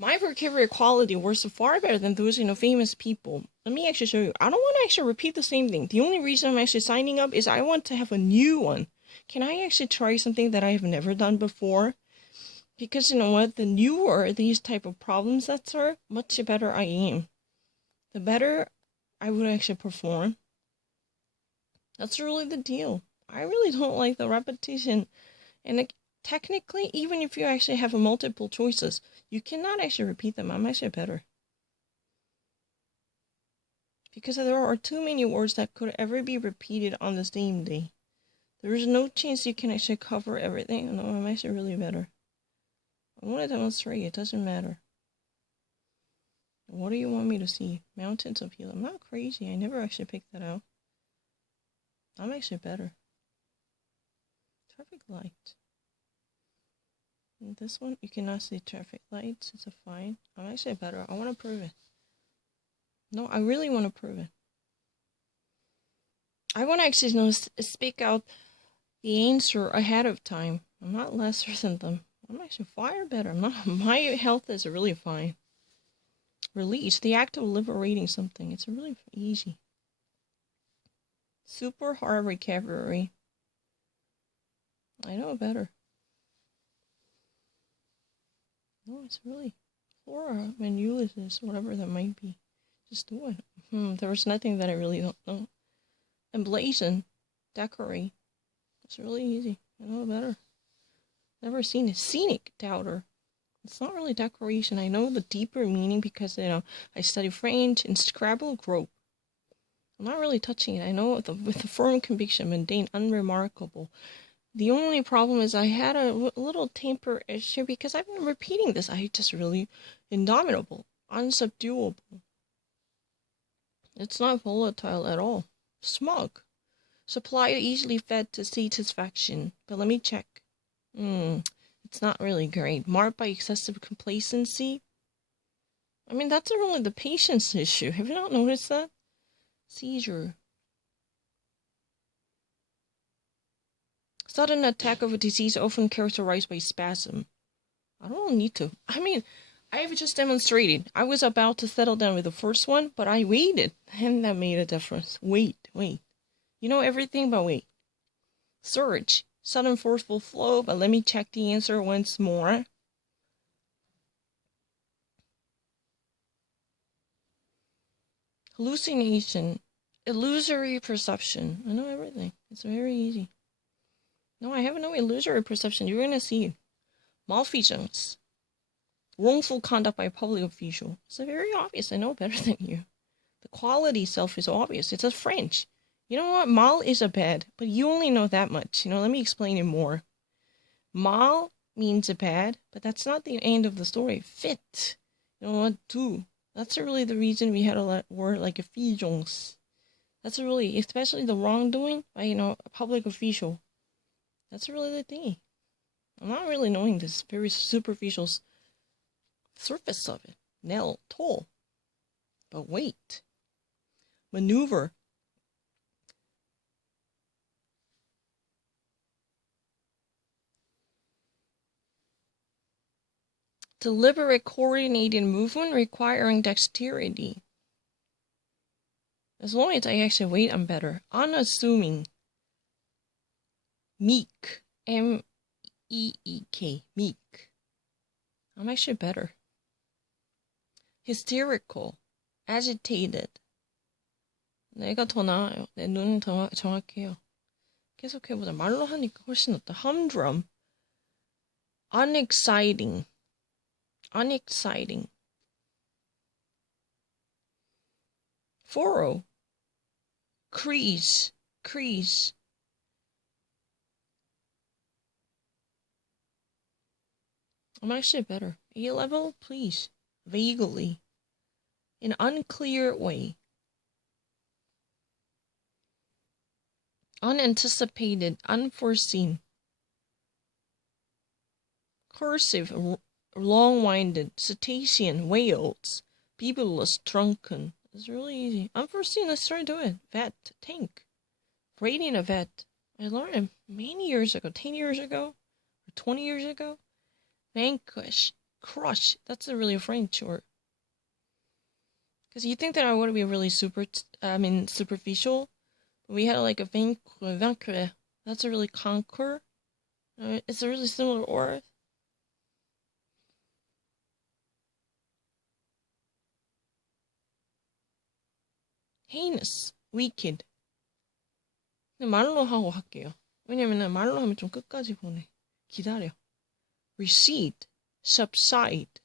My vocabulary quality was far better than those, famous people. Let me actually show you. I don't want to actually repeat the same thing. The only reason I'm actually signing up is I want to have a new one. Can I actually try something that I have never done before? Because you know what? The newer these type of problem sets are, much better I am. The better I would actually perform. That's really the deal. I really don't like the repetition. And technically, even if you actually have multiple choices, you cannot actually repeat them. I'm actually better. Because there are too many words that could ever be repeated on the same day. There is no chance you can actually cover everything. No, I'm actually really better. I want to demonstrate. It doesn't matter. What do you want me to see? Mountains of Healing. I'm not crazy. I never actually picked that out. I'm actually better. Traffic light. And this one, you cannot see traffic lights. It's a fine. I'm actually better. I want to prove it. No, I really want to prove it. I want to actually speak out the answer ahead of time. I'm not lesser than them. I'm actually far better. I'm not. My health is really fine. Release the act of liberating something. It's really easy. Super hard vocabulary. I know better. No, it's really Flora and Ulysses, whatever that might be. Just do it. There was nothing that I really don't know. Emblazon, decorate. It's really easy. I know better. Never seen a scenic doubter. It's not really decoration. I know the deeper meaning because, I study French and Scrabble grope. I'm not really touching it. I know with a firm conviction, mundane, unremarkable. The only problem is I had a little temper issue because I've been repeating this. I just really indomitable, unsubduable. It's not volatile at all. Smug. Supply easily fed to satisfaction. But let me check. It's not really great. Marked by excessive complacency. I mean, that's really the patience issue. Have you not noticed that? Seizure. Sudden attack of a disease often characterized by spasm. I don't need to. I mean, I have just demonstrated. I was about to settle down with the first one, but I waited. And that made a difference. Wait. You know everything, but wait. Surge. Sudden forceful flow, but let me check the answer once more. Hallucination. Illusory perception. I know everything. It's very easy. No, I have no illusory perception. You're going to see it. Malfeasance. Wrongful conduct by a public official. It's very obvious. I know better than you. The quality itself is obvious. It's a French. You know what? Mal is a bad, but you only know that much. Let me explain it more. Mal means a bad, but that's not the end of the story. Fit. You know what? Do. That's really the reason we had a word like effigience. That's really, especially the wrongdoing by, a public official. That's really the thing. I'm not really knowing this very superficial surface of it. Knell, toll. But wait. Maneuver. Deliberate coordinated movement requiring dexterity. As long as I actually wait, I'm better. Unassuming. Meek. M-E-E-K. Meek. I'm actually better. Hysterical. Agitated. 내가 더 나아요. 내 눈은 더 정확해요. 계속해보자. 말로 하니까 훨씬 낫다. humdrum. Unexciting. Furrow. Crease. I'm actually better. A-level, please. Vaguely. In unclear way. Unanticipated, unforeseen. Cursive, long-winded, cetacean, whales, bibulous, drunken. It's really easy. Unforeseen, let's try to do it. Vet, tank. Rating a vet. I learned it many years ago, 10 years ago, or 20 years ago. Vanquish. Crush. That's a really French word. Because you think that I would be really superficial. But we had like a vaincre. That's a really conquer. It's a really similar word. Heinous. Wicked. 근데 말로 하고 할게요. 왜냐면은 말로 하면 좀 끝까지 보내. 기다려. Recede. Subside.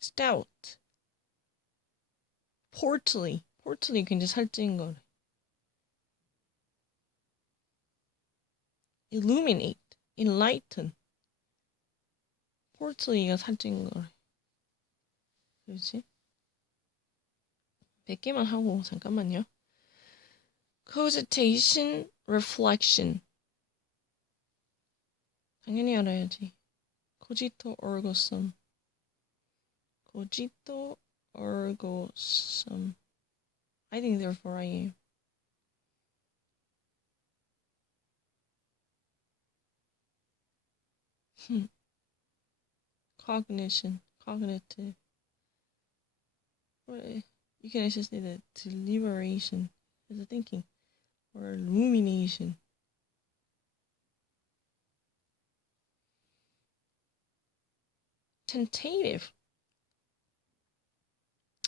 Stout. Portly. portly 굉장히 살찐 거래. Illuminate. Enlighten. portly가 살찐 거래. 그렇지? 100개만 하고 잠깐만요. Cogitation, reflection. 당연히 알아야지. Cogito ergo sum. Cogito ergo sum. I think therefore I am. Cognition, cognitive. You can actually say that deliberation is a thinking, or illumination. Tentative.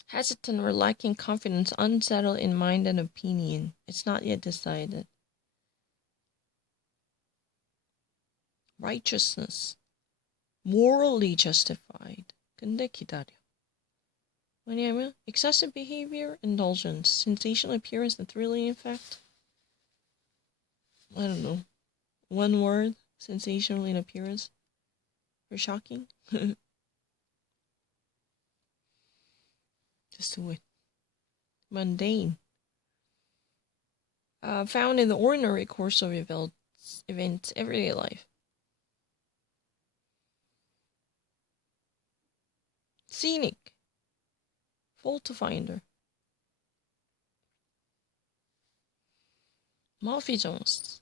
Hesitant or lacking confidence, unsettled in mind and opinion. It's not yet decided. Righteousness. Morally justified. 근데 기다려. 왜냐면 excessive behavior, indulgence, sensational appearance, and thrilling effect. I don't know. One word, sensational in appearance. Or shocking. Just do it. Mundane. Found in the ordinary course of events, everyday life. Scenic. Fault finder. Malfeasance.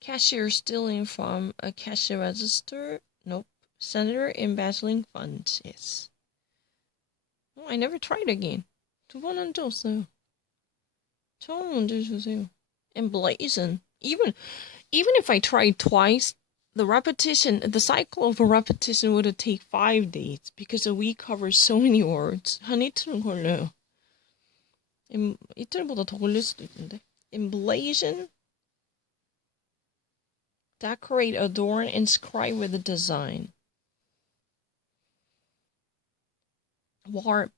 Cashier stealing from a cashier register. Nope. Senator embezzling funds. Yes. Oh, I never tried again. 2번 문제 없어요. 처음 문제 주세요. Emblazon. Even if I tried twice, the cycle of a repetition would take 5 days because a week covers so many words. 한 이틀은 걸려요. 이틀보다 더 걸릴 수도 있는데. Emblazon. Decorate, adorn, inscribe with a design. Warp.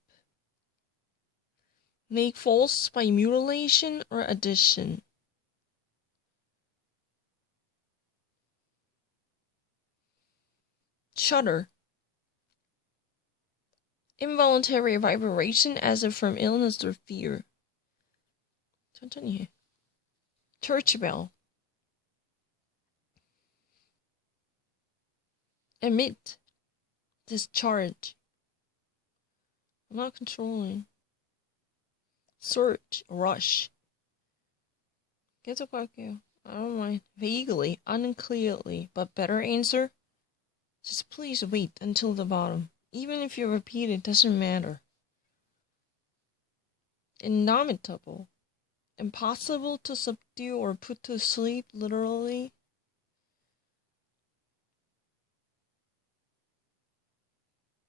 Make false by mutilation or addition. Shudder. Involuntary vibration as if from illness or fear. 천천히 해. Church bell. Emit. Discharge. I'm not controlling. Search. Rush. 계속 할게요. I don't mind. Vaguely, unclearly, but better answer? Just please wait until the bottom. Even if you repeat it, doesn't matter. Indomitable. Impossible to subdue or put to sleep, literally.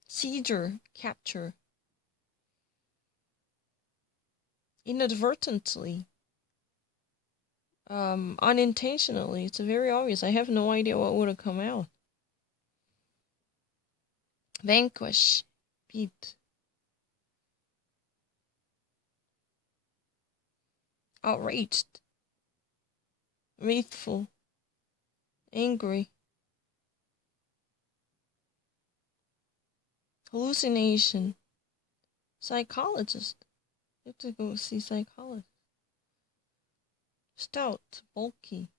Seizure, capture. Inadvertently. Unintentionally. It's very obvious. I have no idea what would have come out. Vanquish. Beat. Outraged. Wrathful. Angry. Hallucination. Psychologist. You have to go see psychologist. Stout. Bulky.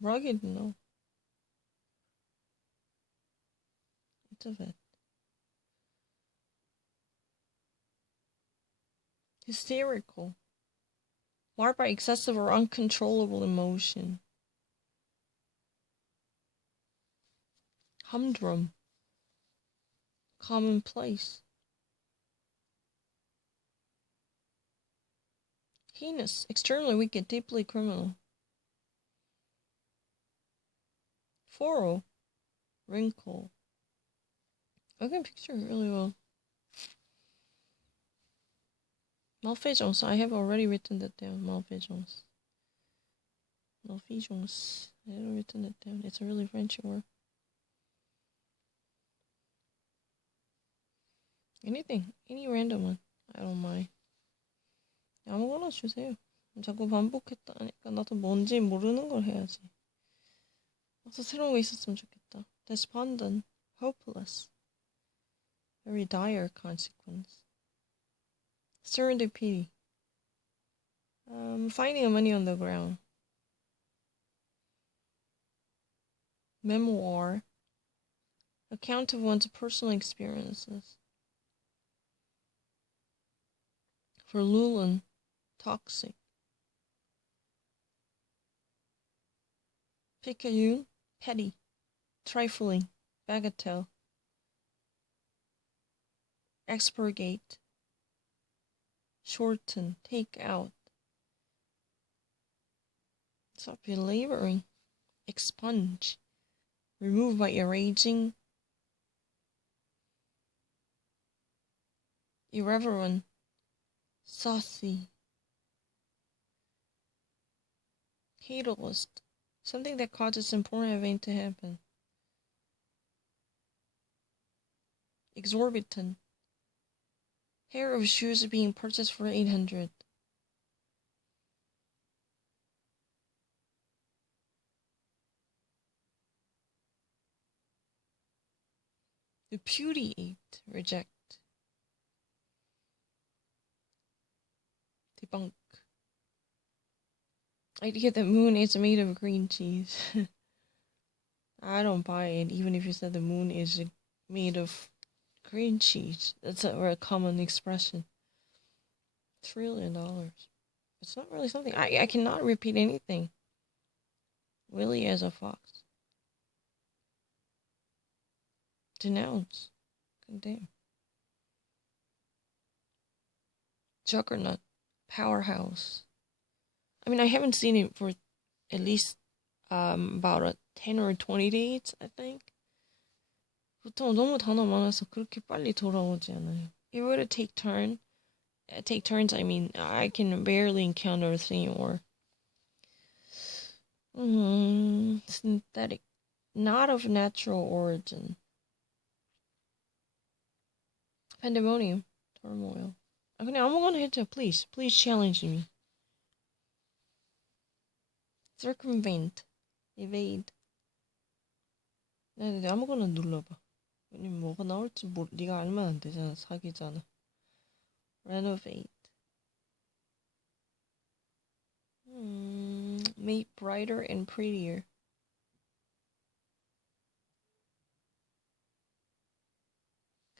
Rugged, no. What's of it? Hysterical. marked by excessive or uncontrollable emotion. Humdrum. Commonplace. Heinous. Externally wicked, deeply criminal. Furrow. Wrinkle. I can picture it really well. Malfeasance. I have already written that down. Malfeasance. Malfeasance. I have written it down. It's a really French word. Anything. Any random one. I don't mind. 아무거나 주세요. 자꾸 반복했다니까 나도 뭔지 모르는 걸 해야지. 어서 새로운 거 있었으면 좋겠다. Despondent. Hopeless. Very dire consequence. Serendipity. Finding money on the ground. Memoir. Account of one's personal experiences. Virulent. Toxic. Picayune. Petty. Trifling. Bagatelle. Expurgate. Shorten. Take out. Stop belaboring. Expunge. Remove by erasing. Irreverent. Saucy. Catalyst. Something that causes important event to happen. Exorbitant. Pair of shoes being purchased for 800. Repudiate. Reject. Debunk. Idea that moon is made of green cheese. I don't buy it, even if you said the moon is made of green cheese. That's a common expression. $1 trillion. It's not really something. I cannot repeat anything. Willie as a fox. Denounce. Condemn. Juggernaut. Powerhouse. I mean, I haven't seen it for at least about 10 or 20 days, I think. 보통 너무 단어 많아서 그렇게 빨리 돌아오지 않아요. If we were to take turns, I mean, I can barely encounter a theme or synthetic, not of natural origin. Pandemonium, turmoil. 그냥 아무거나 해줘, please challenge me. Circumvent, evade. 네, 아무거나 눌러봐. 왜냐면 뭐가 나올지 네가 알면 안 되잖아. 사기잖아. Renovate. Make brighter and prettier.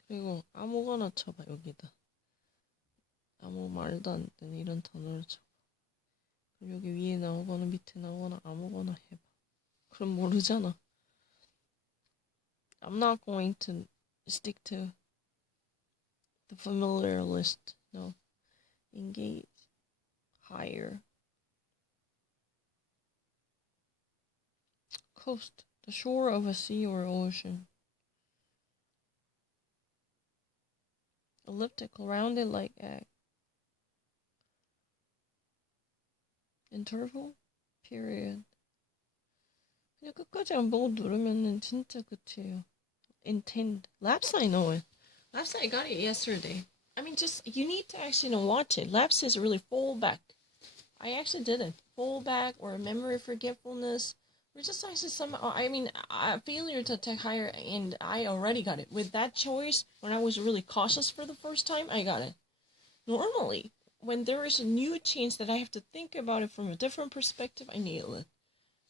그리고 아무거나 쳐봐 여기다. 아무 말도 안 되는 이런 단어를 쳐봐. 그리고 여기 위에 나오거나 밑에 나오거나 아무거나 해봐. 그럼 모르잖아. I'm not going to stick to the familiar list. No. Engage. Hire. Coast. The shore of a sea or ocean. Elliptical. Rounded like egg. Interval. Period. 그냥 끝까지 안 보고 누르면은 진짜 끝이에요. Intend. Lapse, I know it. Lapse, I got it yesterday. I mean, just, you need to actually watch it. Lapse is really fallback. I actually did it. Fallback or memory forgetfulness. Or just actually somehow, I mean, a failure to attack higher, and I already got it. With that choice, when I was really cautious for the first time, I got it. Normally, when there is a new change that I have to think about it from a different perspective, I nail it.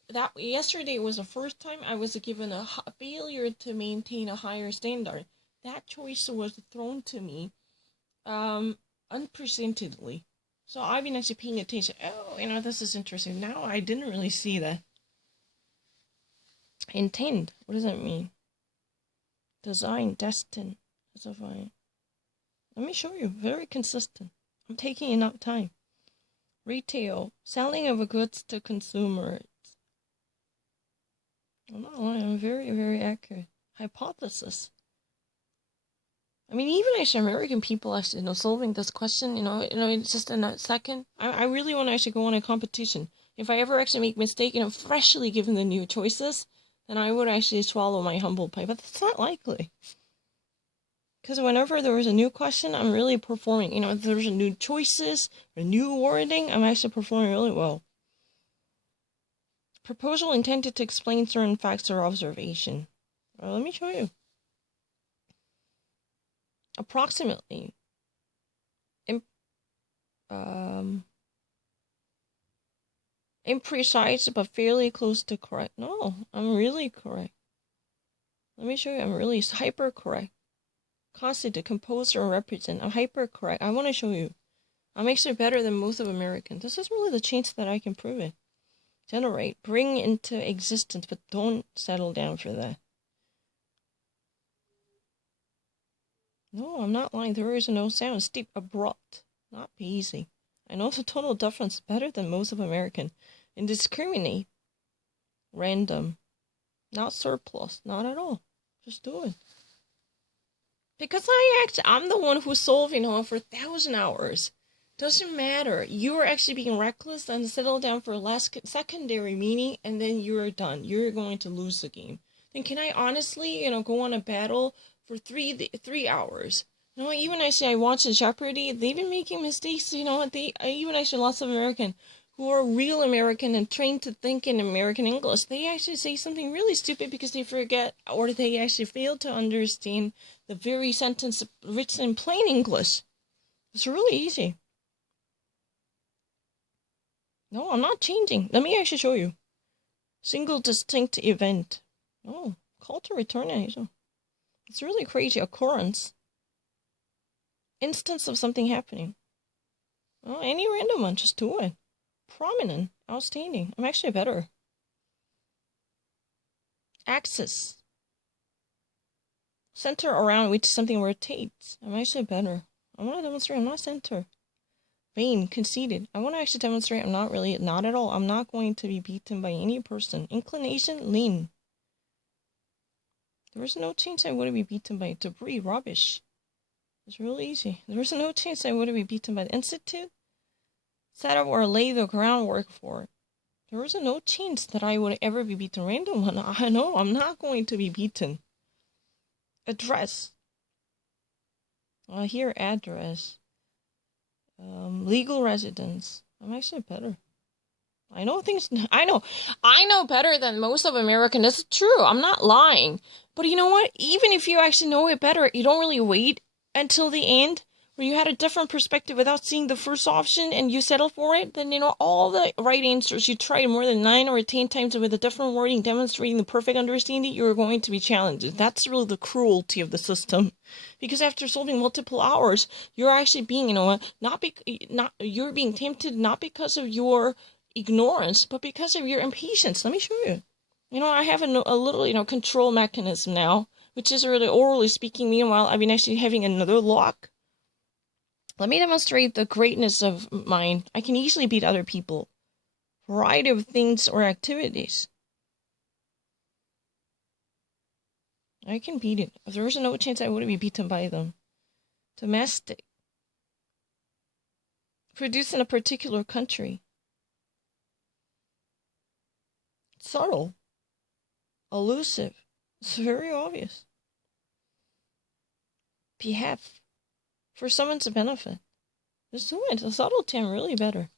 That yesterday was the first time I was given a failure to maintain a higher standard. That choice was thrown to me unprecedentedly. So I've been actually paying attention. Oh, this is interesting. Now I didn't really see that. Intend. What does that mean? Design, destined. Specify. Let me show you. Very consistent. I'm taking enough time. Retail. Selling of goods to consumers. I'm not lying. I'm very, very accurate. Hypothesis. I mean, even actually American people actually, solving this question, it's just in a second. I really want to actually go on a competition. If I ever actually make a mistake, freshly given the new choices, then I would actually swallow my humble pie. But that's not likely. Because whenever there was a new question, I'm really performing. If there's a new choices or new wording, I'm actually performing really well. Proposal intended to explain certain facts or observation. Well, let me show you. Approximately. Imprecise, but fairly close to correct. No, I'm really correct. Let me show you. I'm really hyper correct. Constitute, compose, or represent. I'm hyper correct. I want to show you. I'm actually better than most of Americans. This is really the chance that I can prove it. Generate, bring into existence, but don't settle down for that. No, I'm not lying. There is no sound. Steep, abrupt, not easy. I know the total difference better than most of American. Indiscriminate, random, not surplus, not at all. Just do it. Because I'm the one who's solving for 1,000 hours. Doesn't matter. You're actually being reckless and settle down for last secondary meaning, and then you're done. You're going to lose the game. Then can I honestly, go on a battle for 3 hours? Even I watch the Jeopardy. They've been making mistakes. Even lots of American who are real American and trained to think in American English, they actually say something really stupid because they forget or they actually fail to understand the very sentence written in plain English. It's really easy. No, I'm not changing. Let me actually show you. Single distinct event. Oh, call to return. It's really crazy. Occurrence. Instance of something happening. Oh, any random one, just do it. Prominent. Outstanding. I'm actually better. Axis. Center around which something rotates. I'm actually better. I want to demonstrate I'm not center. Vain, conceited. I want to actually demonstrate I'm not at all. I'm not going to be beaten by any person. Inclination, lean. There was no chance I wouldn't be beaten by debris, rubbish. It's really easy. There was no chance I wouldn't be beaten by the institute. Set up or lay the groundwork for it. There was no chance that I would ever be beaten. Random one. I know I'm not going to be beaten. Address. Here, address. Legal residence. I'm actually better. I know better than most of American. That's true. I'm not lying. But you know what? Even if you actually know it better, you don't really wait until the end where you had a different perspective without seeing the first option and you settle for it. Then, all the right answers you tried more than 9 or 10 times with a different wording demonstrating the perfect understanding, you're going to be challenged. That's really the cruelty of the system. Because after solving multiple hours, you're actually being, you're being tempted not because of your ignorance, but because of your impatience. Let me show you. I have a little, control mechanism now, which is really orally speaking. Meanwhile, I've been actually having another lock. Let me demonstrate the greatness of mine. I can easily beat other people. Variety of things or activities. I can beat it. If there was no chance I wouldn't be beaten by them. Domestic. Produced in a particular country. Subtle. Elusive. It's very obvious. Behalf. For someone's benefit. Just do it. The subtlety I'm really better.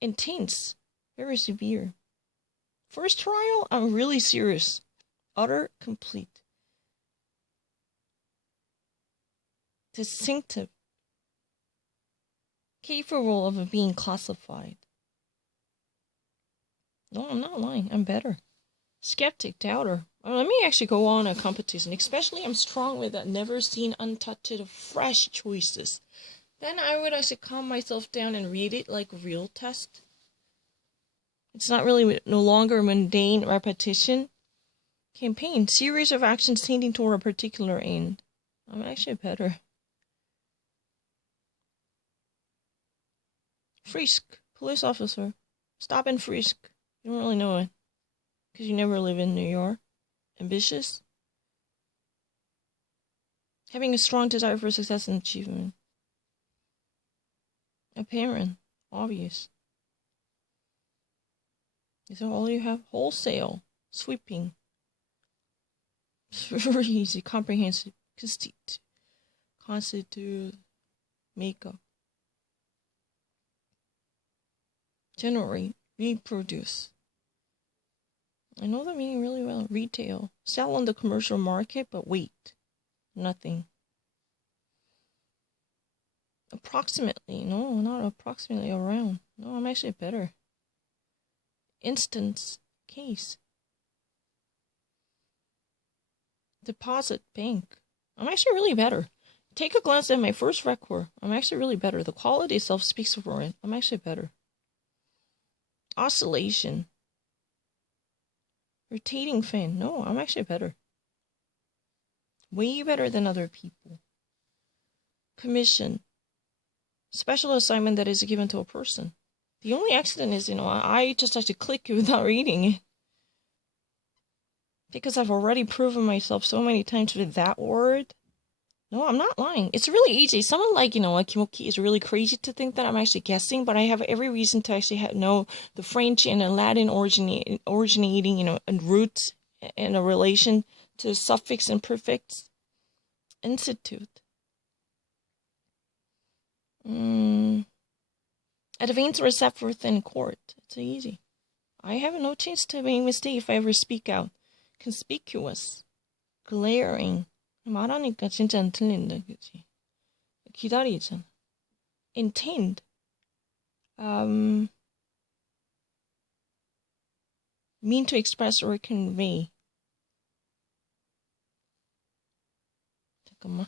Intense. Very severe. First trial, I'm really serious. Utter, complete. Distinctive. Capable of being classified. No, I'm not lying. I'm better. Skeptic, doubter. Let me actually go on a competition. Especially I'm strong with that never seen, untouched, fresh choices. then I would actually calm myself down and read it like a real test. It's not really no longer mundane repetition. Campaign, series of actions tending toward a particular end. I'm actually better. Frisk, police officer. Stop and frisk. You don't really know it. Because you never live in New York. Ambitious. Having a strong desire for success and achievement. Apparent. Obvious. Is that all you have? Wholesale. Sweeping. Very easy. Comprehensive. Constitute. Makeup. Generate. Reproduce. I know the meaning really well. Retail. Sell on the commercial market, but wait. Nothing. Approximately. No, not approximately. Around. No, I'm actually better. Instance. Case. Deposit. Bank. I'm actually really better. Take a glance at my first record. I'm actually really better. The quality itself speaks for it. I'm actually better. Oscillation. Rotating fan. No, I'm actually better. Way better than other people. Commission. Special assignment that is given to a person. The only accident is, I just have to click it without reading it. Because I've already proven myself so many times with that word. No, I'm not lying. It's really easy. Someone like, Kimoki is really crazy to think that I'm actually guessing, but I have every reason to actually know the French and the Latin originating, and roots in a relation to suffix and prefix. Institute. Advance or set forth in court. It's easy. I have no chance to make a mistake if I ever speak out. Conspicuous. Glaring. 말하니까 진짜 안 틀린다, 그치? 기다리잖아. Intend. Mean to express or convey. 잠깐만.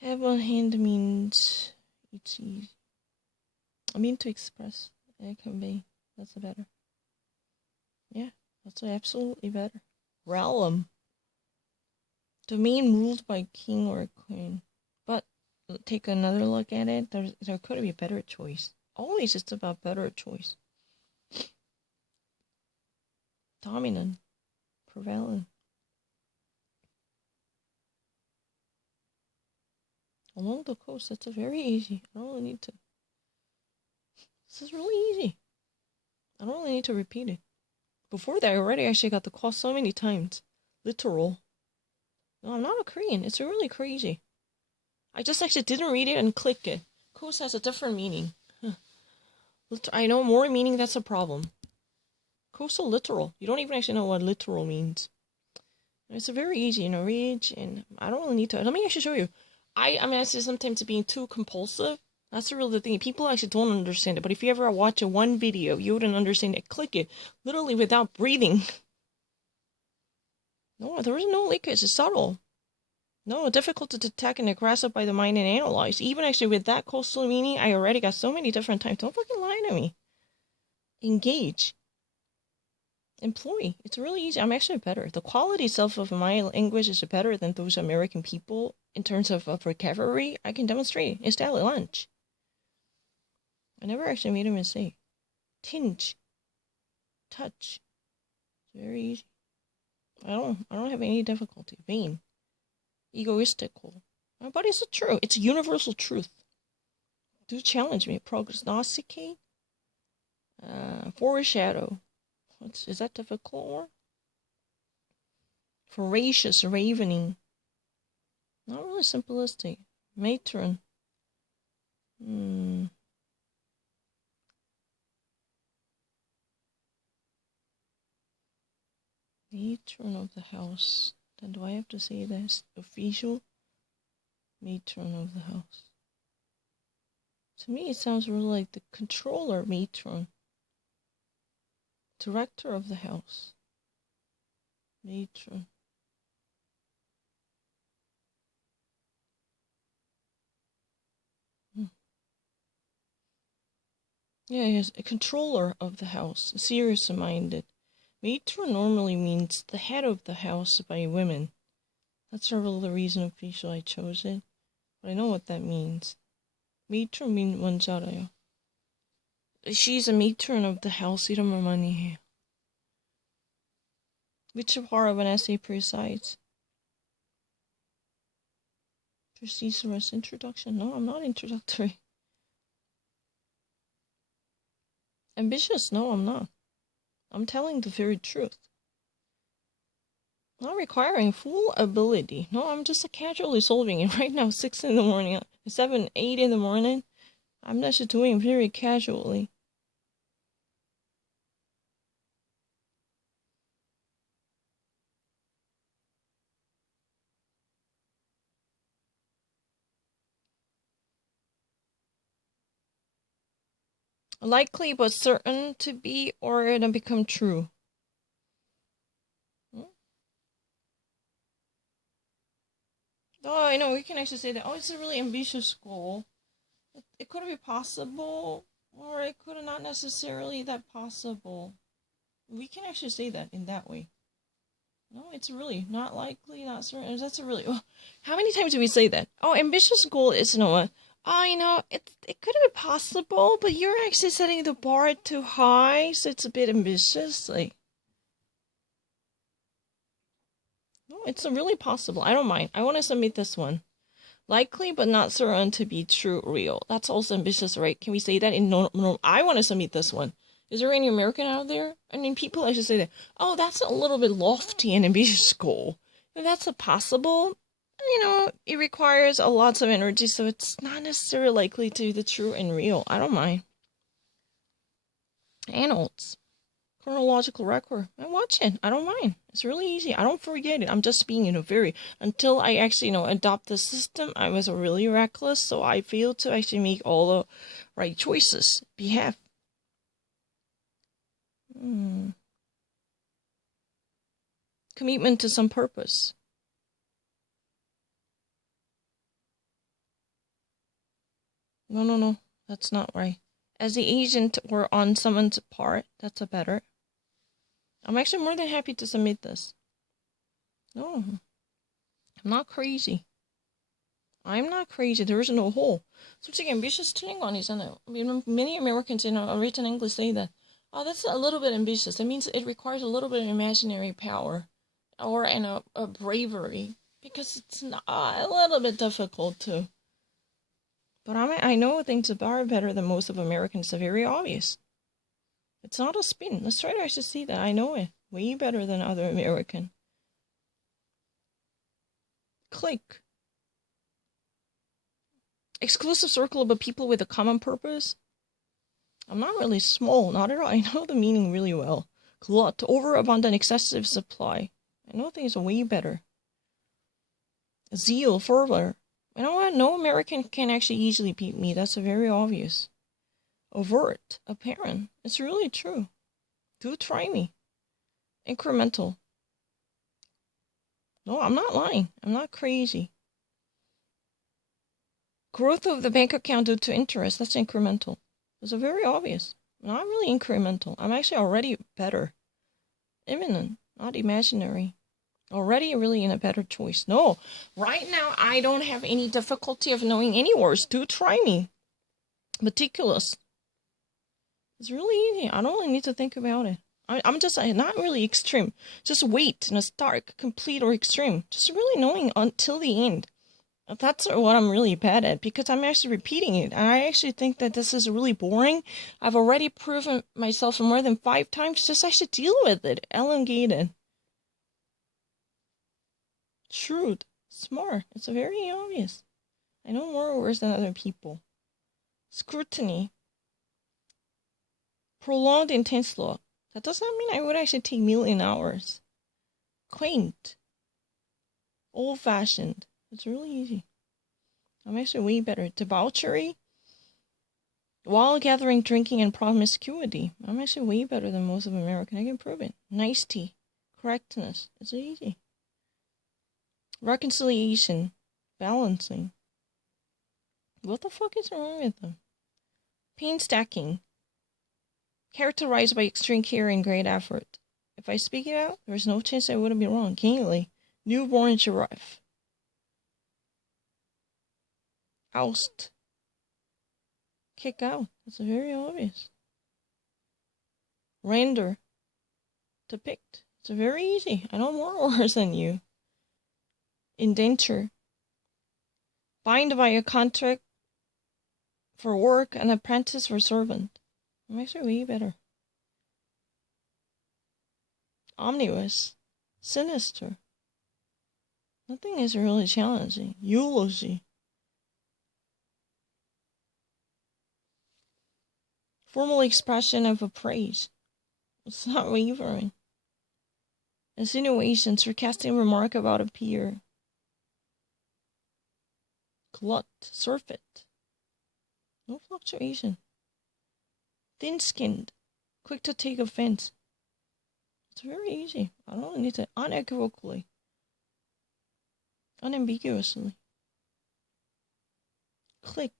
Have on hand means it's easy. I mean to express and convey. That's better. Yeah, that's absolutely better. Realm. Domain ruled by king or queen. But take another look at it. There could be a better choice. Always it's about better choice. Dominant. Prevalent. Along the coast. That's a very easy. I don't really need to. This is really easy. I don't really need to repeat it. Before that, I already actually got the call so many times. Literal. No, I'm not a Korean. It's really crazy. I just actually didn't read it and click it. Coast has a different meaning. I know more meaning, that's a problem. Coastal literal. You don't even actually know what literal means. It's a very easy, read, and I don't really need to. Let me actually show you. I actually sometimes being too compulsive. That's the real thing. People actually don't understand it. But if you ever watch one video, you wouldn't understand it. Click it. Literally without breathing. No, there is no leakage. It's subtle. No, difficult to detect and grasp by the mind and analyze. Even actually with that coastal meaning, I already got so many different times. Don't fucking lie to me. Engage. Employee. It's really easy. I'm actually better. The quality itself of my language is better than those American people in terms of vocabulary. I can demonstrate. It's daily lunch. I never actually made a mistake. Tinge. Touch. It's very easy. I don't have any difficulty. Vain. Egoistical. But it's true. It's a universal truth. Do challenge me. Prognosticate. Foreshadow. Is that difficult or? Voracious, ravening. Not really simplistic. Matron. Matron of the house. Then do I have to say this? Official? Matron of the house. To me, it sounds really like the controller matron. Director of the house. Matron. Yeah, yes, a controller of the house, serious-minded. Matron normally means the head of the house by women. That's probably the reason officially I chose it. But I know what that means. Matron means 뭔지 알아요. She's a matron of the house. 이런 말 많이 해요. Which part of an essay presides? Thesaurus introduction. No, I'm not introductory. Ambitious? No, I'm not. I'm telling the very truth. Not requiring full ability. No, I'm just casually solving it right now. 6 in the morning, 7, 8 in the morning. I'm just doing it very casually. Likely but certain to be or it'll become true. Oh, I know, we can actually say that. Oh, it's a really ambitious goal. It could be possible, or it could not necessarily that possible. We can actually say that in that way. No, it's really not likely, not certain. That's a really. Well, how many times do we say that? Oh, ambitious goal is no. Oh, it could be possible, but you're actually setting the bar too high, so it's a bit ambitious. Like, no, it's really possible. I don't mind. I want to submit this one. Likely, but not certain to be true, real. That's also ambitious, right? Can we say that in normal? I want to submit this one. Is there any American out there? I mean, people actually say that. Oh, that's a little bit lofty and ambitious goal. If that's a possible, it requires a lots of energy, so it's not necessarily likely to be the true and real. I don't mind. Annals. Chronological record. I watch it. I don't mind. It's really easy. I don't forget it. I'm just being, very, until I actually, adopt the system, I was really reckless, so I failed to actually make all the right choices. Behave. Commitment to some purpose. No. That's not right. As the agent or on someone's part, that's a better. I'm actually more than happy to submit this. No. I'm not crazy. I'm not crazy. There is no hole. 솔직히 ambitious 틀린 거 아니잖아요. Many Americans in written English say that. Oh, that's a little bit ambitious. That means it requires a little bit of imaginary power or a bravery because it's not, a little bit difficult too. But I know things are better than most of Americans. It's very obvious. It's not a spin. Let's try to actually see that. I know it way better than other American. Click. Exclusive circle of people with a common purpose. I'm not really small, not at all. I know the meaning really well. Glut, overabundant, excessive supply. I know things are way better. Zeal, fervor. You know what? No American can actually easily beat me. That's very obvious. Overt, apparent. It's really true. Do try me. Incremental. No, I'm not lying. I'm not crazy. Growth of the bank account due to interest. That's incremental. Those are very obvious. Not really incremental. I'm actually already better. Imminent, not imaginary. Already really in a better choice. No, right now I don't have any difficulty of knowing any words. Do try me. Meticulous. It's really easy. I don't really need to think about it. I'm just not really extreme. Just wait in a start, complete or extreme. Just really knowing until the end. That's what I'm really bad at because I'm actually repeating it. And I actually think that this is really boring. I've already proven myself more than 5 times. Just I should deal with it. Elongated. Shrewd. Smart. It's very obvious. I know more words than other people. Scrutiny. Prolonged intense look. That does not mean I would actually take million hours. Quaint. Old-fashioned. It's really easy. I'm actually way better. Debauchery. While gathering, drinking, and promiscuity. I'm actually way better than most of American. I can prove it. Nicety. Correctness. It's easy. Reconciliation. Balancing. What the fuck is wrong with them? Painstaking. Characterized by extreme care and great effort. If I speak it out, there's no chance I wouldn't be wrong. Keenly. Newborn giraffe. Oust. Kick out. That's very obvious. Render. Depict. It's very easy. I know more words than you. Indenture. Bind by a contract for work, an apprentice for servant. It makes it way better. Omnibus. Sinister. Nothing is really challenging. Eulogy. Formal expression of a praise. It's not wavering. Insinuation, sarcastic remark about a peer. Glut, surfeit. No fluctuation. Thin-skinned, quick to take offense. It's very easy. I don't need to unequivocally, unambiguously. Click.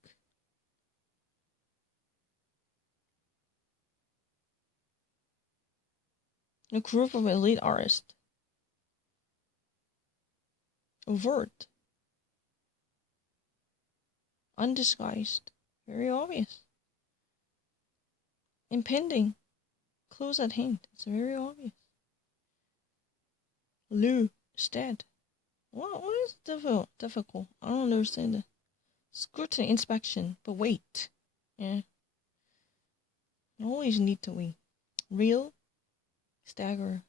A group of elite artists. Overt. Undisguised. Very obvious. Impending. Close at hand. It's very obvious. Lou. Stead. What is difficult? I don't understand it. Scrutiny, inspection. But wait. Yeah. You always need to wait. Real. Stagger.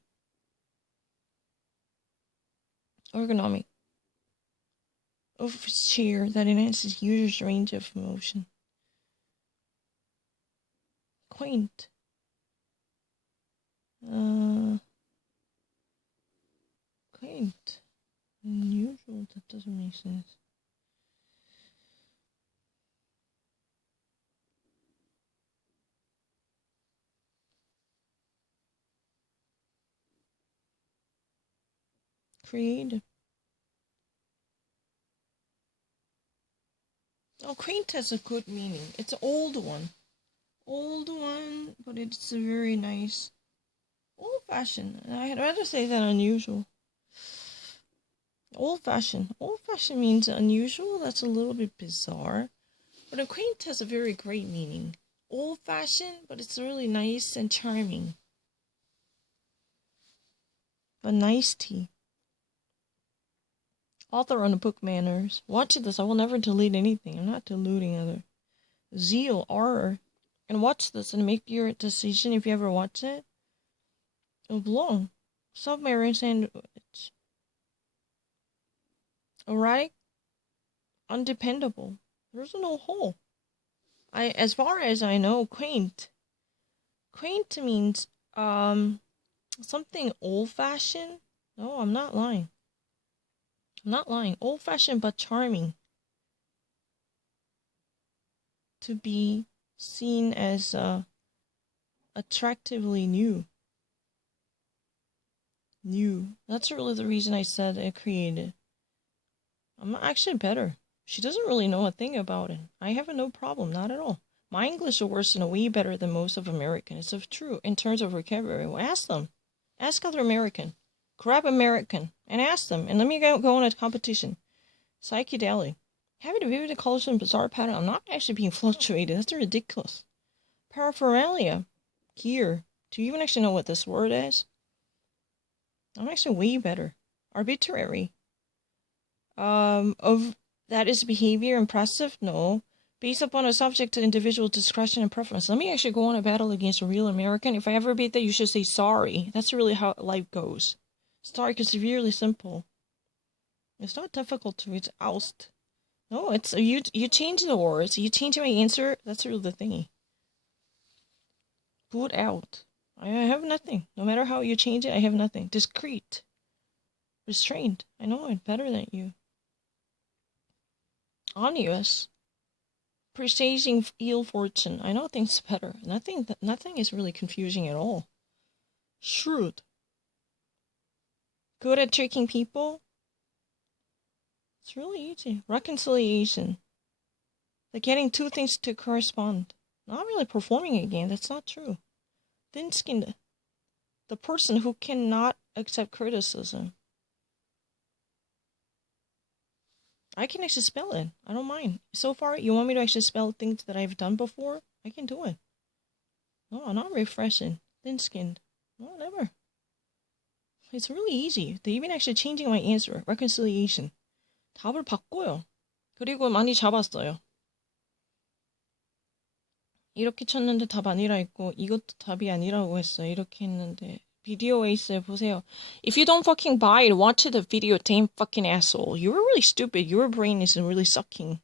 Ergonomic. Office chair that enhances user's range of motion. Quaint. Quaint. Unusual. That doesn't make sense. Creative. Oh, quaint has a good meaning. It's an old one. Old one, but it's a very nice. Old-fashioned. I'd rather say than unusual. Old-fashioned. Old-fashioned means unusual. That's a little bit bizarre. But a quaint has a very great meaning. Old-fashioned, but it's really nice and charming. A nice tea. Author on the book Manners. Watch this. I will never delete anything. I'm not deleting other. Zeal, ardor. And watch this and make your decision if you ever watch it. Oblong. Submarine sandwich. Erratic. Undependable. There's no hole. As far as I know, quaint. Quaint means something old-fashioned. No, I'm not lying. I'm not lying. Old-fashioned but charming. To be seen as attractively new. New. That's really the reason I said it created. I'm actually better. She doesn't really know a thing about it. I have no problem, not at all. My English is worse and way better than most of American. It's true in terms of vocabulary. Well, ask them. Ask other American. Grab American and ask them. And let me go on a competition. Psychedelic. Having vivid colors and bizarre pattern. I'm not actually being fluctuated. That's ridiculous. Paraphernalia. Gear. Do you even actually know what this word is? I'm actually way better. Arbitrary. Of that is behavior impressive? No. Based upon a subject to individual discretion and preference. Let me actually go on a battle against a real American. If I ever beat that, you should say sorry. That's really how life goes. Sorry, because it's really simple. It's not difficult to read. Oust. No, it's you change the words. You change my answer. That's really the thingy. Boot out. I have nothing. No matter how you change it, I have nothing. Discreet. Restrained. I know it better than you. Onerous. Presaging ill fortune. I know things better. Nothing is really confusing at all. Shrewd. Good at tricking people. It's really easy. Reconciliation. Like getting two things to correspond. Not really performing a game. That's not true. Thin-skinned. The person who cannot accept criticism. I can actually spell it. I don't mind. So far, you want me to actually spell things that I've done before? I can do it. No, not refreshing. Thin-skinned. No, never. It's really easy. They're even actually changing my answer. Reconciliation. 답을 바꿔요. 그리고 많이 잡았어요. 이렇게 쳤는데 답 아니라 했고 이것도 답이 아니라고 했어요. 이렇게 했는데 비디오 에이스 보세요. If you don't fucking buy it, watch the video, damn fucking asshole. You're really stupid. Your brain is really sucking.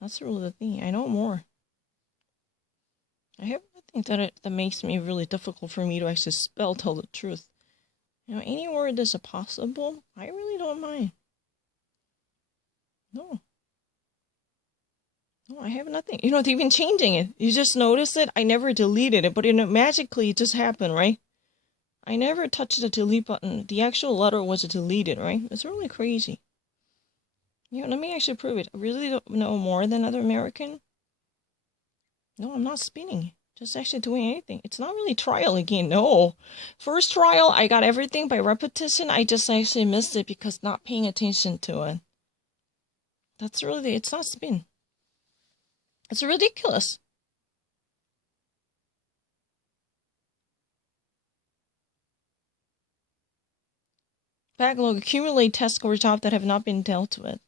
That's really the thing. I know more. I have nothing that makes me really difficult for me to actually tell the truth. You know, any word is possible. I really don't mind. No, I have nothing. You know, it's even changing it. You just notice it. I never deleted it, but magically it just happened, right? I never touched the delete button. The actual letter was deleted, right? It's really crazy. You know, let me actually prove it. I really don't know more than other American. No, I'm not spinning. Just actually doing anything. It's not really trial again. No. First trial, I got everything by repetition. I just actually missed it because not paying attention to it. That's really, it's not spin. It's ridiculous. Backlog, accumulate test score jobs that have not been dealt with.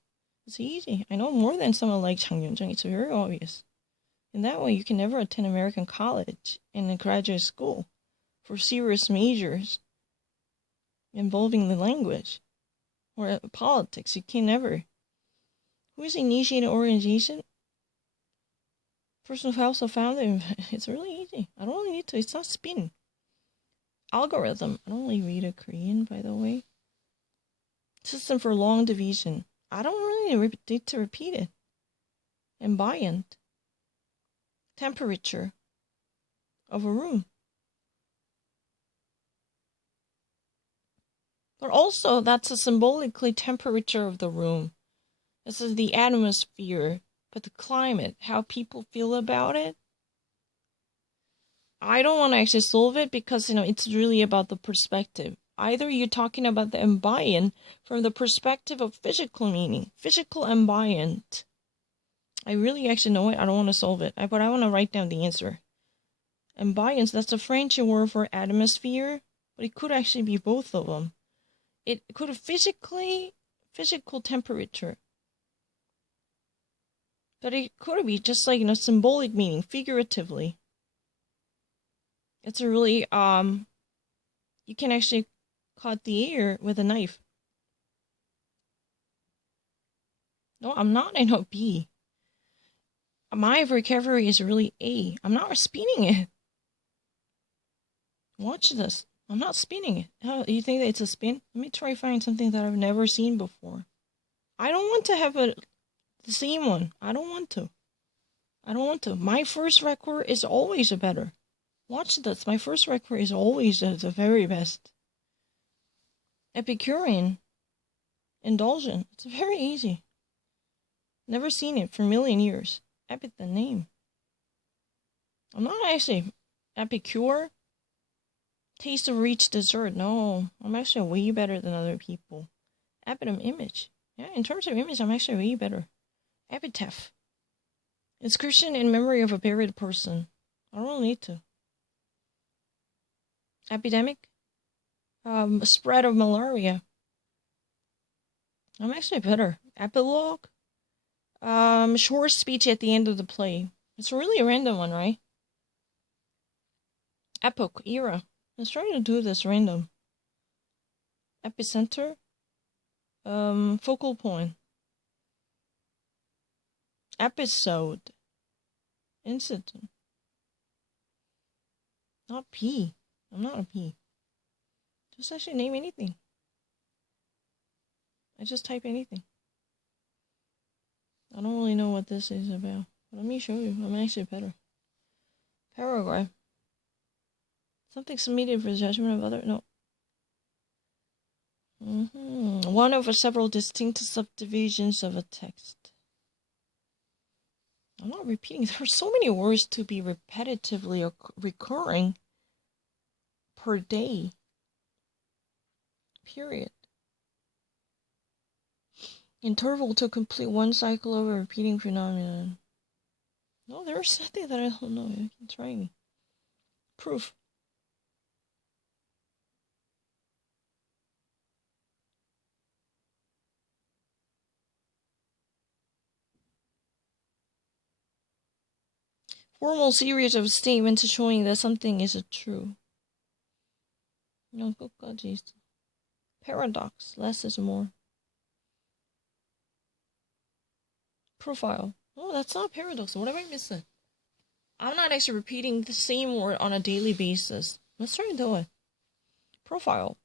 It's easy. I know more than someone like Chang Yun-jung. It's very obvious. In that way, you can never attend American college and a graduate school for serious majors involving the language or politics. You can never. Who is initiating organization? Person who also found it. It's really easy. I don't really need to. It's not spin. Algorithm. I don't really read a Korean, by the way. System for long division. I don't really need to repeat it. Ambient. Temperature of a room. But also, that's a symbolically temperature of the room. This is the atmosphere, but the climate, how people feel about it. I don't want to actually solve it because, you know, it's really about the perspective. Either you're talking about the ambient from the perspective of physical meaning, physical ambient. I really actually know it. I don't want to solve it, but I want to write down the answer. Ambience, that's a French word for atmosphere, but it could actually be both of them. It could have physical temperature. But it could be just like, you know, symbolic meaning, figuratively. It's a really, you can actually cut the air with a knife. No, I'm not. I know B. My vocabulary is really A. I'm not spinning it. Watch this. I'm not spinning it. How, you think that it's a spin? Let me try find something that I've never seen before. I don't want to have the same one. I don't want to. My first record is always better. Watch this. My first record is always the very best. Epicurean. Indulgent. It's very easy. Never seen it for a million years. Epic the name. I'm not actually epicure. Taste of rich dessert. No, I'm actually way better than other people. Epitome image. Yeah, in terms of image, I'm actually way better. Epitaph. Inscription in memory of a buried person. I don't need to. Epidemic. Spread of malaria. I'm actually better. Epilogue. Short speech at the end of the play. It's a really random one, right? Epoch, era. Let's try to do this random. Epicenter. Focal point. Episode. Incident. Not P. I'm not a P. Just actually name anything. I just type anything. I don't really know what this is about. But let me show you. I'm actually better. Paragraph. Something submitted for judgment of other... No. One of several distinct subdivisions of a text. I'm not repeating. There are so many words to be repetitively recurring per day. Period. Interval to complete one cycle of a repeating phenomenon. No, there's nothing that I don't know. You can try me. Proof. Formal series of statements showing that something is true. No, 끝까지. Paradox. Less is more. Profile. Oh, that's not paradox. What am I missing? I'm not actually repeating the same word on a daily basis. Let's try and do it. Profile.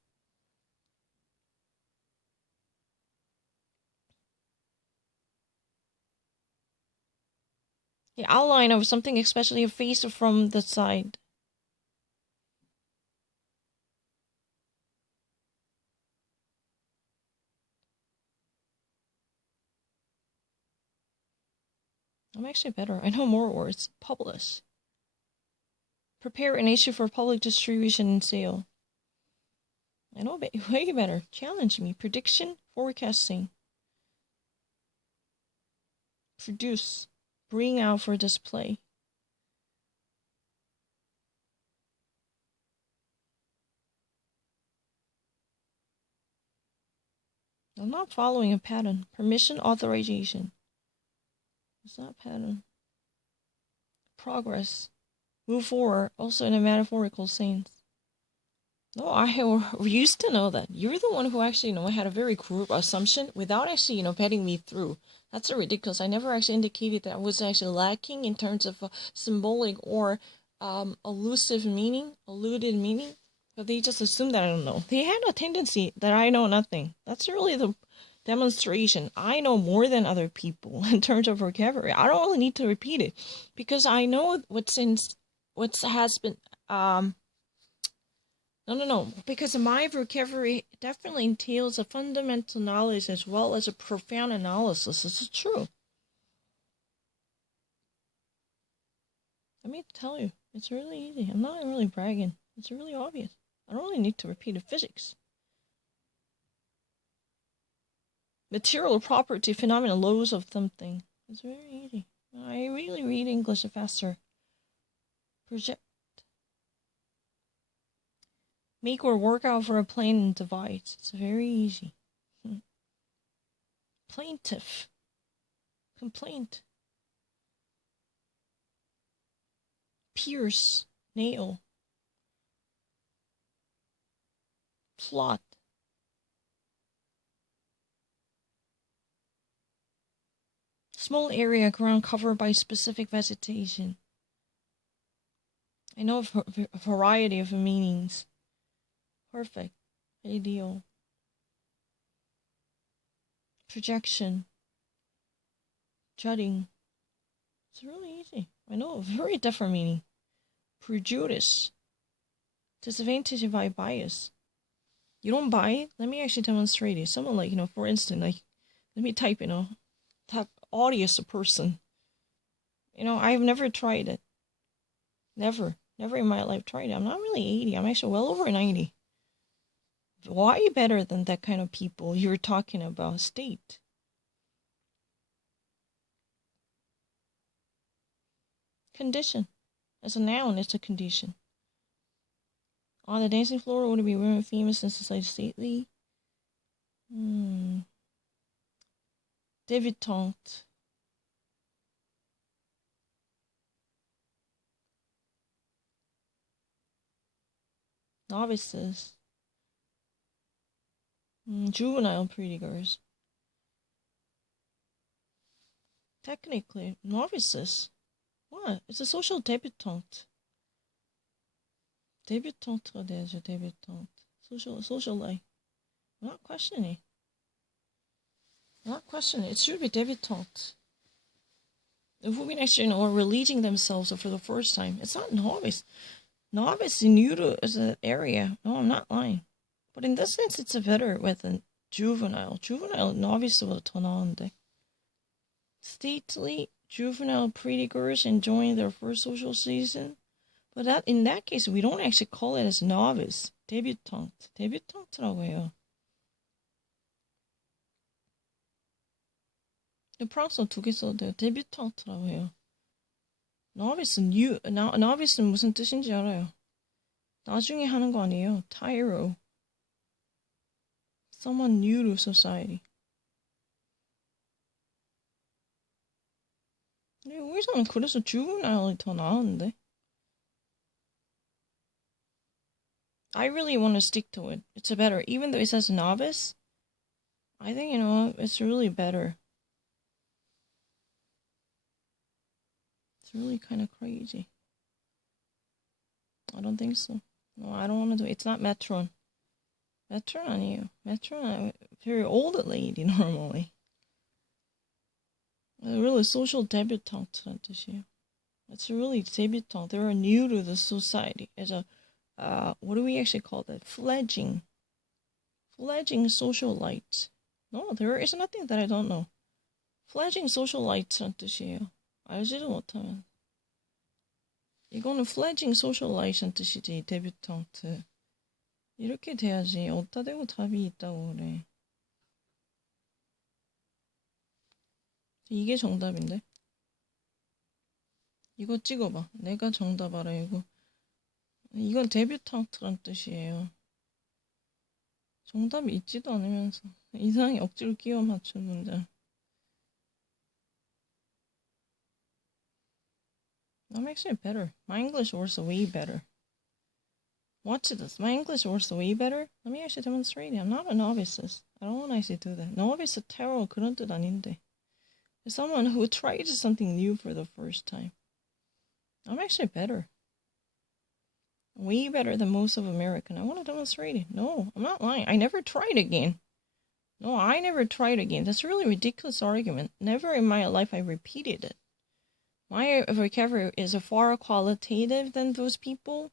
The outline of something, especially a face from the side. I'm actually better. I know more words. Publish. Prepare an issue for public distribution and sale. I know way better. Challenge me. Prediction. Forecasting. Produce. Bring out for display. I'm not following a pattern. Permission. Authorization. It's not pattern. Progress. Move forward. Also in a metaphorical sense. No, I used to know that. You're the one who actually, had a very group assumption without actually, petting me through. That's so ridiculous. I never actually indicated that I was actually lacking in terms of symbolic or alluded meaning. But they just assume that I don't know. They had a tendency that I know nothing. That's really the demonstration. I know more than other people in terms of vocabulary. I don't really need to repeat it because I know what has been No, because my vocabulary definitely entails a fundamental knowledge as well as a profound analysis. This is true. Let me tell you, it's really easy. I'm not really bragging. It's really obvious. I don't really need to repeat the physics. Material property, phenomena, laws of something. It's very easy. I really read English faster. Project. Make or work out for a plane and device. It's very easy. Plaintiff. Complaint. Pierce. Nail. Plot. Small area ground covered by specific vegetation. I know a variety of meanings. Perfect. Ideal. Projection. Jutting. It's really easy. I know a very different meaning. Prejudice. Disadvantage by bias. You don't buy it? Let me actually demonstrate it. Someone like, for instance, like, let me type, type audience a person. I've never tried it. Never in my life tried it. I'm not really 80. I'm actually well over 90. Why better than that kind of people you're talking about? State. Condition. As a noun, it's a condition. On the dancing floor, would it be women famous and society stately? Debutante. Novices. Juvenile pretty girls. Technically, novices. What? It's a social debutante. Debutante, debutante. Social life. I'm not questioning. It should be debutante. The women actually are releasing themselves for the first time. It's not novice. Novice is new to an area. No, I'm not lying. But in this sense, it's a better with a juvenile. Juvenile, novice will turn on. Stately, juvenile pretty girls enjoying their first social season. But in that case, we don't actually call it as novice. Debutante. Debutante라고 해요. 프랑스어 2개 써도 돼요. 데뷔tante라고 해요. novice는 무슨 뜻인지 알아요. 나중에 하는 거 아니에요. tyro. Someone new to society. 근데 여기서는 그래서 juvenile이 더 나았는데. I really want to stick to it. It's better. Even though it says novice, I think, it's really better. It's really kind of crazy. I don't think so. No, I don't want to do it. It's not Metron. Metron 아니에요. Metron, very old lady normally. Really social debutante란 뜻이에요. It's really debutante. They are new to the society. It's a, what do we actually call that? Fledgling socialite. No, there is nothing that I don't know. Fledgling socialite란 뜻이에요. 알지도 못하면. 이거는 fledgling socialite란 뜻이지, 데뷔턴트. 이렇게 돼야지. 어디다 대고 답이 있다고 그래. 이게 정답인데? 이거 찍어봐. 내가 정답 알아, 이거. 이건 데뷔턴트란 뜻이에요. 정답이 있지도 않으면서 이상하게 억지로 끼워 맞춘 문장. I'm actually better. My English works way better. Watch this. My English works way better. Let me actually demonstrate it. I'm not a novice. I don't want to actually do that. Novice terror 그런 뜻 아닌데. Someone who tries something new for the first time. I'm actually better. Way better than most of American. I want to demonstrate it. No, I'm not lying. I never tried again. No, I never tried again. That's a really ridiculous argument. Never in my life I repeated it. My vocabulary is far qualitative than those people.